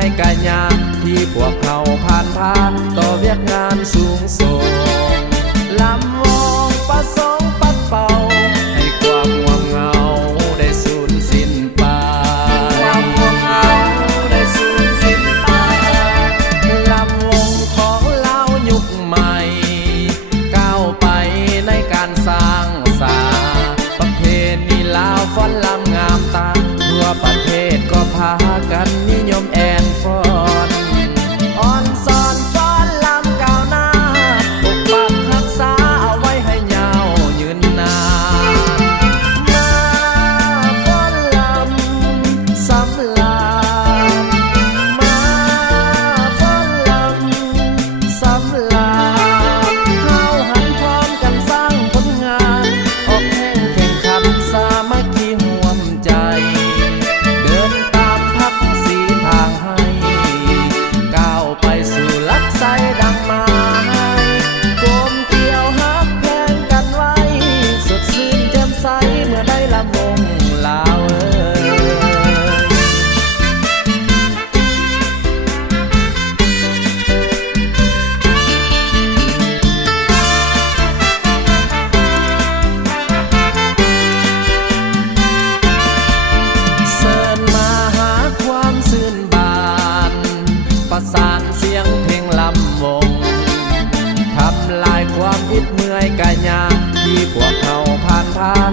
อยกะยากที่พวกเขาผ่านต่อเวียกงานสูงส่งลำวงประสงค์ปัดเป่าให้ความง่วงเหงาได้สูญสิ้นไปความง่วงเหงาได้สูญสิ้นไปลำวงของเรายุคใหม่ก้าวไปในการสร้างสรรค์ประเพณีลาวฟ้อนลำงามตาทั่วประเทศก็พากันนิยมแอนฟ้อนอ่อนสอนฟ้อนลำก้าวหน้าปกปักรักษาเอาไว้ให้ยาวยืนนานมาฟ้อนลำสำลานมาฟ้อนลำสำลานเฮาหันพร้อมกันสร้างผลงานออกแข่งขันสามัคคีร่วมใจเดินตามพักสีทางให้ก้าวไปสู่ลักไสดังไม้กลมเกี่ยวฮักแพงกันไว้สดชื่นแจ่มใสเมื่อได้ลำวงลาวประสานเสียงเพลงลำวงทำลายความอิดเมื่อยกะยากที่พวกเขาผ่าน